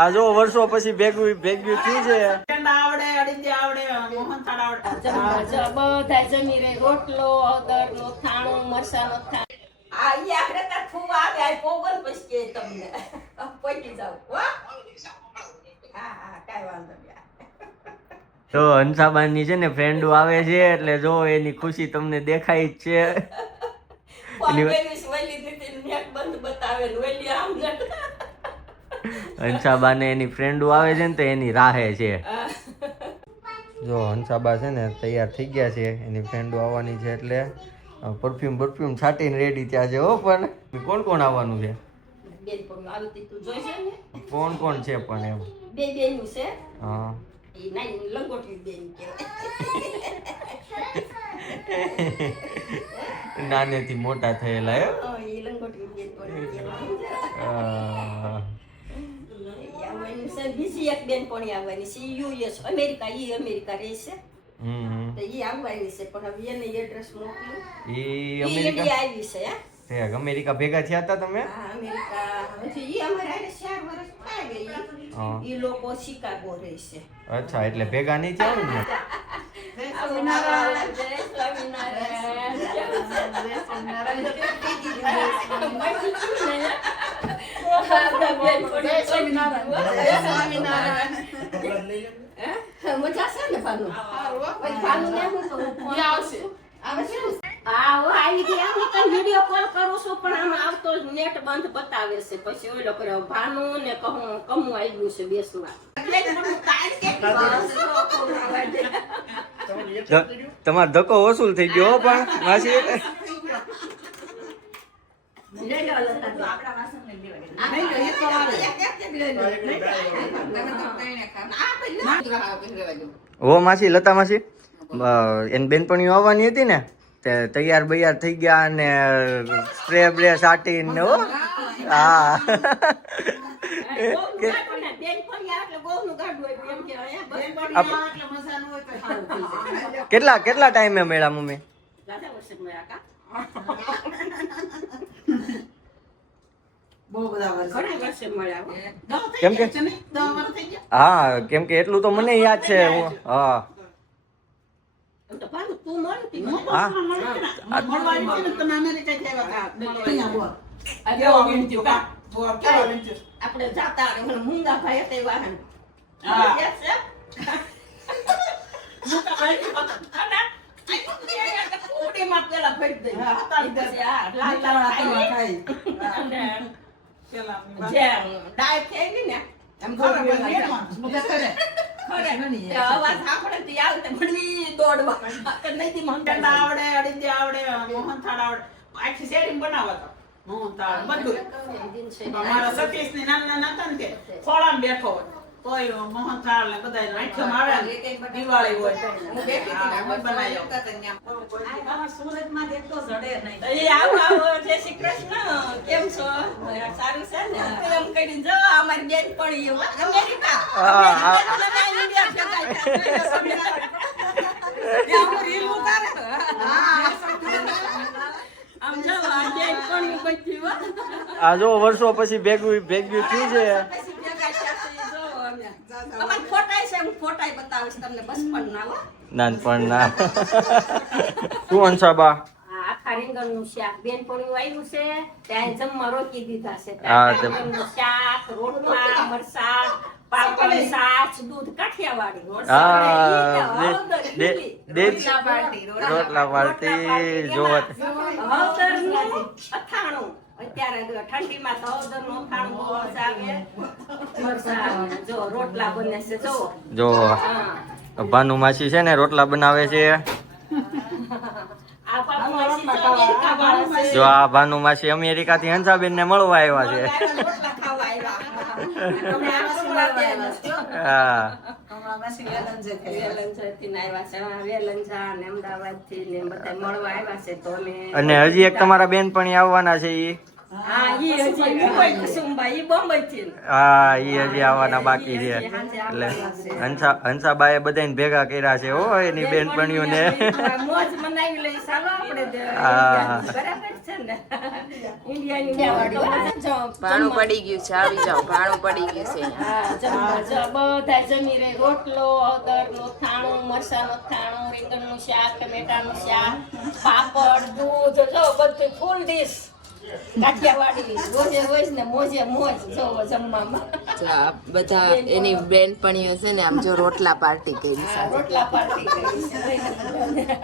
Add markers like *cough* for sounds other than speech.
આ જો વર્ષો પછી ભેગું ભેગ્યું થયું છે. આવડે અડીંદી આવડે મોહનથાળ આવડે. બધા જમી રહે. રોટલો હળદર થાણું મરસા નો આ ઈ આખરે તાર ફૂવા આવે આ પોગલ પછી કે તમને. પહોંચી જાવ હા? હા કાંઈ વાંધો નહીં. તો હંસાબાની છે ને ફ્રેન્ડો આવે છે એટલે જો એની ખુશી તમને દેખાય જ છે. બંધ બતાવે આમ ને એની ફ્રેન્ડો આવે છે ને તો એની રાહે છે. જો હંસાબા છે ને તૈયાર થઈ ગયા છે એની ફ્રેન્ડો આવવાની છે એટલે પરફ્યુમ પરફ્યુમ છાટીને રેડી ત્યાં છે હો પણ. કોણ કોણ આવવાનું છે? કોણ કોણ છે પણ એમ? બે બેનું છે. હા. *laughs* નાનેથી મોટા થયેલા એમ? લંગોટી બેન પણ કહેવાય આ, ઈ આવવાની છે બીજી એક બેન પણ આવવાની છે યુએસ અમેરિકા ઈ અમેરિકા રહે છે. તો ઈ આવવાની છે પણ હવે એને એડ્રેસ મોકલું. ઈ અમેરિકા આવી છે હે. અમેરિકા ભેગા થયા હતા તમે? હા અમેરિકા. હજી ઈ અમારે હારે ચાર વર્ષ થાય ગઈ ઈ. લોકો શિકાગો રહે છે. અચ્છા એટલે ભેગા નહીં થયા ને સ્વામિનારાયણ. જય સ્વામિનારાયણ. મજા આવે? આવી કરું નેટ બંધ બતાવે છે પછી ઓલો ભાનુ ને કહું કમું ગયું છે બેસવા તમારો ધક્કો વસૂલ થઈ ગયો પણ, માસી ઓ માસી લતા માસી? એની બેનપણીઓ આવવાની હતી ને? તે તૈયાર બૈયાર થઈ ગયા અને સ્પ્રે બ્રે સાટીને હો. હા. કેટલા કેટલા ટાઈમે મેળા મમ્મી? *laughs* કેમ કે છે ને દસ વર્ષ થઈ ગયા હા કેમ કે એટલું તો મને યાદ છે હું હા તું મળતી હા મળવા આવી છે ને તમે અમેરિકાથી આવ્યા હતા. અહીંયા બોલ. કેવો વિનંતી કા? બોલ, કેવો વિનંતી? આપણે જાતા અને મને મૂંગા ભાઈ હતા એ વાહન હા. Yes, sir. મોટા ભાઈ ની વાત. ઉડીમાં પેલા ફરી દઈ. જે ડાય થઈ ગઈ ને એમ હતા ખોળામાં બેઠો હોય. તોય મોહનથાળ ને બધા આઈટમ આવે દિવાળી હોય. હું બેઠી હતી ને અમે બનાવ્યો એ આવો આવો જય શ્રી કૃષ્ણ. કેમ છો? સારું છે ને? એમ કરીને જો અમારી બેન પણ અમેરિકા. હા, હા. અમેરિકા ને ઇન્ડિયા ભેગા આમ જો આ બેન પણ બચી હો. આ જો વર્ષો પછી ભેગું ભેગ્યું થયું છે પછી ભેગા થયા છે, જો અમે. અમારા ફોટાય છે હું ફોટાય બતાવીશ તમને બચપન ના હો. નાનપણના. *laughs* શું આ આખા રીંગણનું શાક. બેનપણીયું આવ્યું છે ત્યાં જમવા રોકી દીધા છે. હા, આખા જમ- રીંગણનું શાક રોટલા મરસા પાર્ટી, જોવા અથાણું. અત્યારે જો ઠંડીમાં રોટલા બને છે જો. જો ભાનુ માસી છે ને રોટલા બનાવે છે. જો આ ભાનુ માસી અમેરિકા થી હંસાબેન ને મળવા આવ્યા છે બેન. હા અને હજી એક તમારા બેનપણી આવવાના છે ઈ. હા ઈ હજી મુંબઈ કુસુમબા ઈ બોમ્બે થી હા ઈ હજી આવવાના બાકી છે. એટલે હંસા હંસાબાએ બધાને ભેગા કર્યા છે હો એની બેનપણીઓને. મોજ મનાવી લઈ. ચાલો આપણે દે- હા. બરાબર છે ને? ઇન્ડિયાની મોજ તો બધા ભાણું પડી ગયું છે આવી જાઓ ભાણું પડી ગયું છે અહીંયા. હા, જમવા જ- બધા જમી રહે. રોટલો હળદરનું થાણું મરસાનું થાણું રીંગણનું શાક ટમેટાનું શાક પાપડ દૂધ જો બધું ફૂલ ડીશ બધા એની બેનપણીઓ છે ને આમ જો રોટલા પાર્ટી કરી રોટલા પાર્ટી કરી